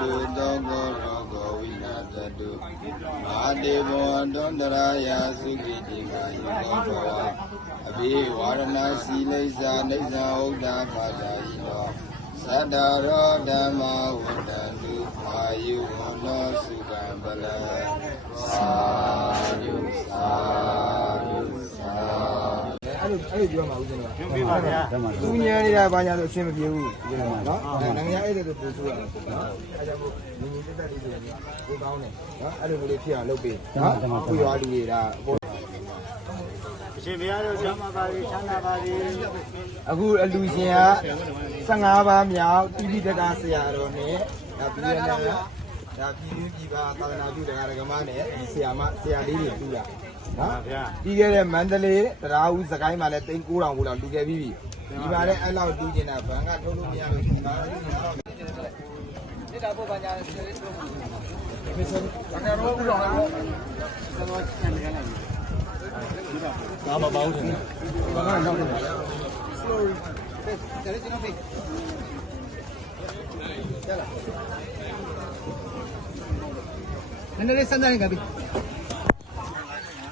တုသောကောရောဂောဝိနာသတုမာတေဘောတွန္တရာယသုခိတိကာယောဘောအဘိဝါရဏစီလိစ္ဆာနိစ္စဥဒ္ဒါပါဒာယိနောသတ္တရောဓမ္မဝတ္တတုအာယုဝနောစုကံပလသာယုသာယုသာအဲ့ဒီပြောမှာဦးဇင်းတို့ပြပါဗျာသူညံနေတာဘာညာဆိုအရှင်းမပြေဘူးနော်နိုင်ငံအဲ့ဒါဆိုပို့ဆိုရတယ်နော်အဲ့ဒါမို့ညီညီတက်တက်လေးဆိုရင်ကိုကောင်းတယ်နော်အဲ့လိုမျိုးလေးဖြစ်အောင်လုပ်ပေးနော်ကိုရွာလူတွေဒါအရှင်ဘုရားတို့ချမ်းသာပါစေချမ်းသာပါစေအခုအလူရှင်က15ပါးမြောက်တိပိဋကဆရာတော်နဲ့ဒါပြည်ရနဲ့ဒါပြည်ပါသာသနာပြုတရားဓမ္မနဲ့ဒီဆရာလေးတွေတူတာနော်ပြီးခဲ့တဲ့မန္တလေးတရားဦးစကိုင်းမှာလည်းသိန်း9000ကိုလောက်လူခဲ့ပြီးပြီဒီမှာလည်းအဲ့လောက်တူကျင်တာဘန်ကထုတ်လို့မရလို့ဒီမှာနေတာပေါ်ပါညာဆရာလေးတို့ဒီစံအကတော့ဦးတော်လည်းကျွန်တော်ချန်ပြန်လိုက်ဒါမပေါင်းတယ်ဘာမှနောက်တယ် sorry ဒါလည်းကျွန်တော်ဖေးကျလာနည်းနည်းစမ်းတိုင်းကပြီ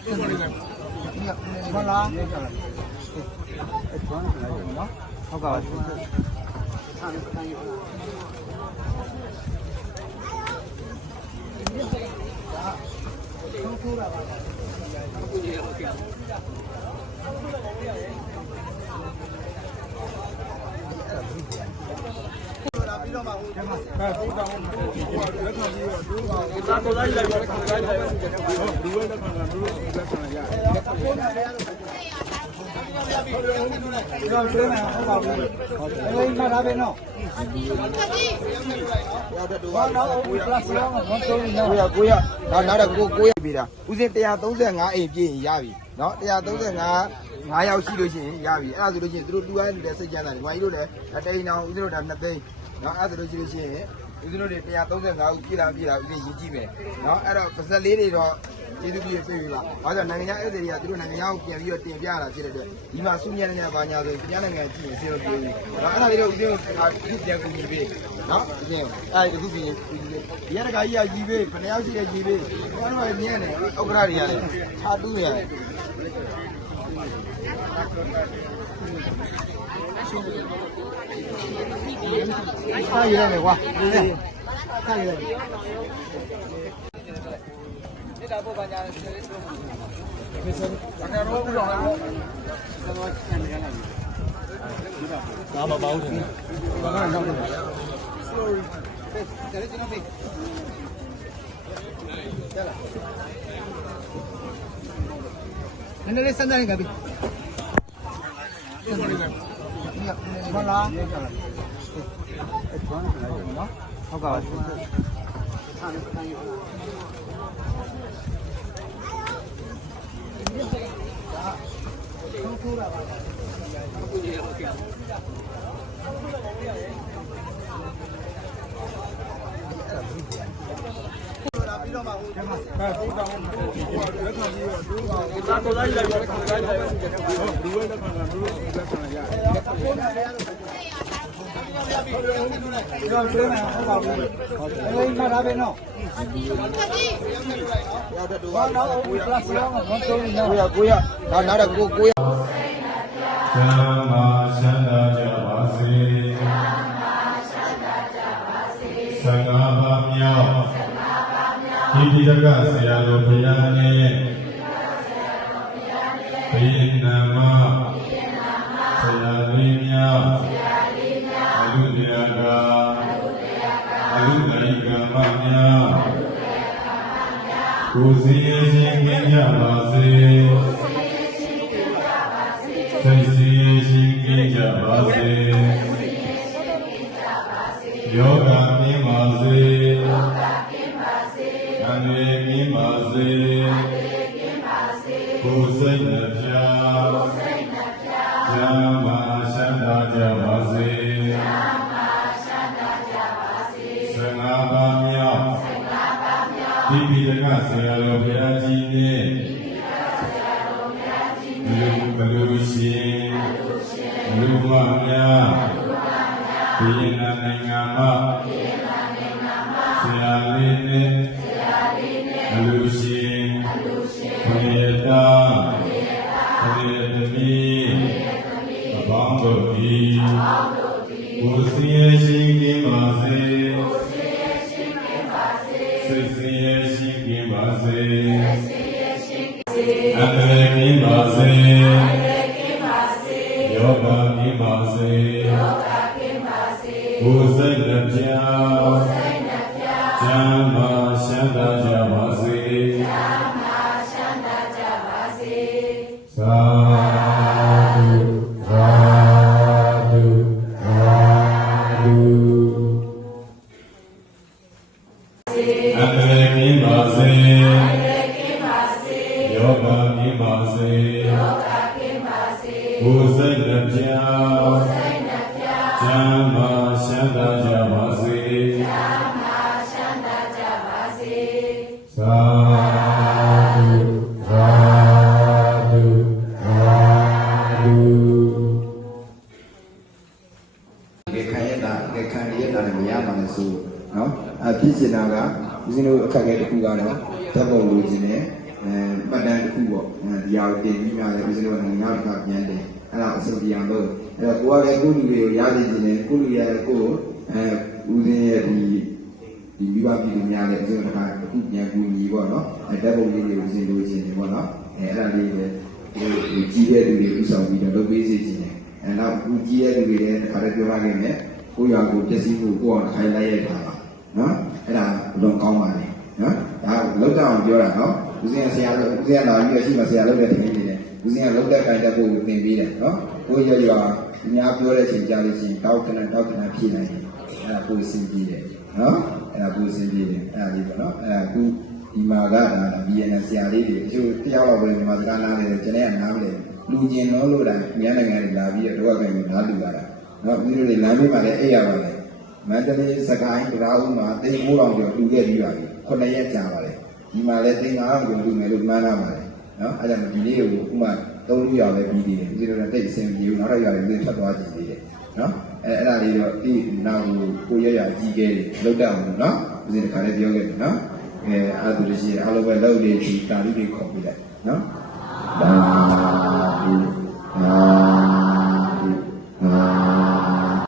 ဟုတ်လားဟုတ်ကဲ့ပြီးတော့မှဟိုဒီမှာဟိုတောင်းလက်ခံပြီးတော့ဒါကိုလိုက်လိုက်ဒီဝဲလက်ခံတာလူလက်ခံရတော့ကျွေးမယ်ဟုတ်ပါဘူး။အဲ့ဒီမှာထားပဲနော်။ရောက်တဲ့တော့ဘာလို့ plus ရောမတော်ဘူးနော်။ကိုရနောက်တော့ကိုရပြီလား။ဦးစင်း135အိမ်ပြည့်ရင်ရပြီ။နော်135 9ရောက်ရှိလို့ရှိရင်ရပြီ။အဲ့ဒါဆိုလို့ရှိရင်သူတို့တူရတဲ့စိတ်ကြမ်းတာညီမကြီးတို့လည်းတိန်အောင်ဦးစင်းတို့ဒါ2သိန်း။နော်အဲ့ဒါဆိုလို့ရှိရင်ဦးစင်းတို့တွေ135ဦးပြည်လာဦးစင်းရေးကြည့်မယ်။နော်အဲ့တော့ပါဇက်လေးတွေတော့ကျေးဇူးပြုပြေးပြီပါ။ဘာကြောင့်နိုင်ငံခြားဧည့်သည်တွေကသူတို့နိုင်ငံခြားကိုပြန်ပြီးတော့တင်ပြတာဖြစ်တဲ့အတွက်ဒီမှာစုညံ့နေဘာညာဆိုပြန်နိုင်ငံကြည့်ရင်အဆင်မပြေဘူး။နော်အဲ့ဒါလေးတော့ဦးစင်းတို့ပြန်ကူညီပေးနော်အင်းအဲ့ဒီခုပြီးဒီရတကာကြီးကကြီးပေးဘယ်နှယောက်ရှိတဲ့ကြီးပေးဘာလို့လဲညံ့နေဥက္ကရာတွေကလည်းခြာတူးနေရတယ်စားရရတယ်ကွာစားရတယ်နေတာပေါ်ပါညာဆရာလေးတို့ဒီစံအကတော့ဦးတော်လည်းကျွန်တော်ချန်ပြန်လိုက်ဒါမပေါင်းတယ်ဘာမှနောက်တယ် sorry ဒါလည်းကျွန်တော်ဖေးကျလာနည်းနည်းစမ်းတိုင်းကပြီဟုတ်လားဟုတ်ကဲ့ပြီးတော့မှဟိုဒီမှာဟိုတောင်းလက်ခံပြီးတော့ဒါကိုလိုက်လိုက်ဒီဝဲလက်ခံတာလူလက်ခံရတော့ကျွေးမယ်ဟုတ်ပါဘူးအဲ့ဒီမှာထားပဲနော်ရောက်တဲ့တော့ဘာလို့ plus ရောမတော်ဘူးနော်ကိုရနောက်တော့ကိုရသမ္မာစန္ဒကြပါစေသံဃာပါမြောက်ဒီတိတကဆရာတော်ဘုရားနဲ့ဘိနမဆရာလေးများအလုတရားကအလုတိုင်ကမ္မများကိုယ်စီရင်ခြင်းကြပါစေစိတ်စီရင်ခြင်းကြပါစေယောဂမြင်ပါစေအန္တရာယ်မြင်ပါစေကိုယ်စိတ်နှပြကျမ်းမာချမ်းသာကြပါစေသံဃာပါမြောက်ဒီပိဋကဆရာတော်ဘုရားကြီးနဲ့ဘလူရှင်လူမများဘုရင်နိုင်ငံမှာ ပြကျမ်းမာရှမ်းသာကြပါစေသာဓုသာဓုသာဓုအန္တရာယ်ကင်းပါစေယောဂကင်းပါစေကိုယ်စိတ်နှပြကျမ်းမာရှမ်းသာကြပါစေသာဓုသာဓုသာဓုဒီခံရတာဒီခံရတာလည်းမရပါနဲ့ဆိုနော်ဖြစ်ချင်တာကဦးဇင်းတို့အခက်အခဲတစ်ခုကတော့ဓာတ်ပုံလိုချင်တယ်ပတ်တန်းတစ်ခုပေါ့ဒီဟာကိုတင်ပြီးမှလည်းဦးဇင်းတို့ကငါးခါပြန်တယ်အဲ့ဒါအဆင်ပြေအောင်လုပ်အဲ့တော့ကိုကလည်းကိုလူတွေကိုရည်ချင်တယ်ကိုလူရလည်းကိုဦးဇင်းရဲ့ဒီမိဘပြည်သူများလည်းဦးဇင်းတို့ကအခုပြန်ကူညီပေါ့နော်ဓာတ်ပုံလေးတွေကိုဦးဇင်းလိုချင်တယ်ပေါ့နော်အဲ့ဒါလေးပဲကြီးတဲ့လူတွေဥဆောင်ပြီးတော့လုပ်ပေးစေချင်တယ်အဲ့တော့အခုကြီးတဲ့လူတွေလည်းတစ်ခါတည်းပြောရခဲ့မယ်ကိုရွာကိုပြည့်စည်ဖို့ကိုအောင်ခိုင်းလိုက်ရတာပါနော်အဲ့ဒါဘလုံးကောင်းပါလေနော်ဒါလောက်တော့ပြောတာနော်ဦးဇင်းကဆရာလို့ဦးဇင်းကလာပြီးရှိမှဆရာလုပ်တဲ့တကယ်နေတယ်ဦးဇင်းကလုပ်တဲ့ခိုင်တဲ့ကိုသင်ပေးတယ်နော်ကိုရွာအများပြောတဲ့ချိန်ကြားလို့ရှိရင်တောက်တနဖြည့်နိုင်တယ်အဲ့ဒါကိုအဆင်ပြေတယ်နော်အဲ့ဒါကိုအဆင်ပြေတယ်အဲ့ဒါလေးပေါ့နော်အဲ့ဒါအခုဒီမှာကဒါ BNN ဆရာလေးတွေတချို့တယောက်လောက်ပဲဒီမှာစကားနားတယ်ကျွန်တော်ကနားမလဲလူကျင်လို့တာမြန်နိုင်ငံတွေလာပြီးတော့ကလည်းနားလူလာတာနော်ပြီးတော့လမ်းဘေးမှာလည်းအိပ်ရပါလေမန္တလေးစကိုင်းတရားဦးမှာတိတ်မိုးတော်ကျော်တူခဲ့ပြီးပါပြီ9ရက်ကြာပါလေဒီမှာလည်းတိတ်900ကျော်တူမယ်လို့မှန်းထားပါတယ်နော်အဲ့ဒါဒီနေ့ကိုဥမာ3လူရောက်ပဲပြီးသေးတယ်ပြီးတော့တိတ်အဆင်ပြေဘူးနောက်တော့ရောက်လည်းဖြတ်သွားကြည့်သေးတယ်နော်အဲ့ဒါလေးတော့ဒီနောက်ကိုရရကြီးခဲ့လောက်တတ်အောင်နော်ဦးဇင်းတခါလေးပြောခဲ့တယ်နော်အဲ့ဒါဆိုလို့ရှိရင်အားလုံးပဲလောက်လေးဒီတာလေးတွေခေါ်ပြီးလိုက်နော်ဒါ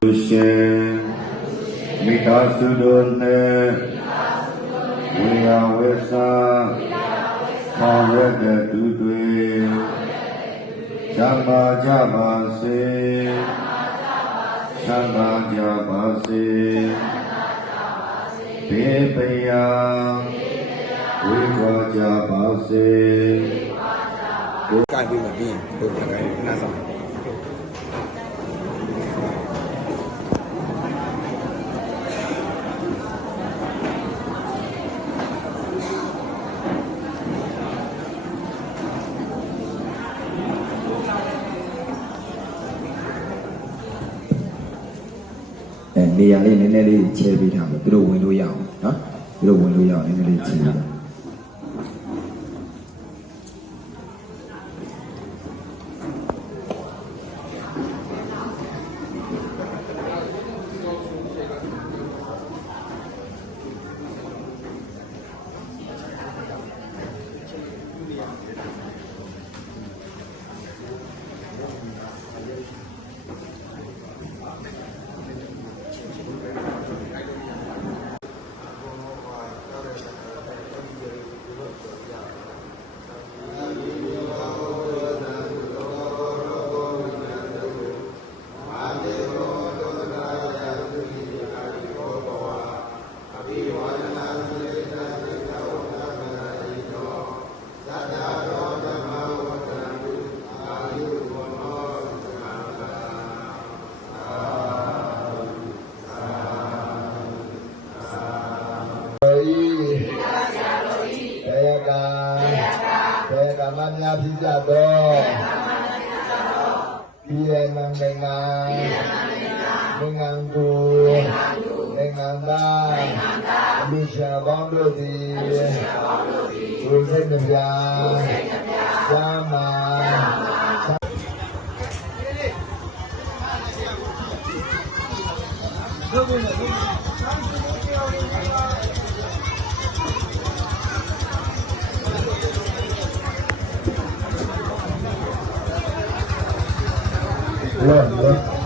ဒီရှင်မိသားစုတို့နဲ့ဝိယဝေစာဆောင်ရတဲ့သူတွေချမ်းသာကြပါစေချမ်းသာကြပါစေဘေးပရာဝိကွာကြပါစေကိုယ်ကပြီးမှပြီးကိုယ်ကလည်းနားဆောင်နေရာလေးနည်းနည်းလေးချဲပေးထားမယ်သူတို့ဝင်လို့ရအောင်နော်သူတို့ဝင်လို့ရအောင်နည်းနည်းလေးချဲပေးမများဖြစ်ကြတော့ပြည်နိုင်ငံနိုင်ငံကိုနိုင်ငံသားအမိရှာပေါင်းတို့သည်ကိုယ်စိတ်နှပြကျမ်းမာLook.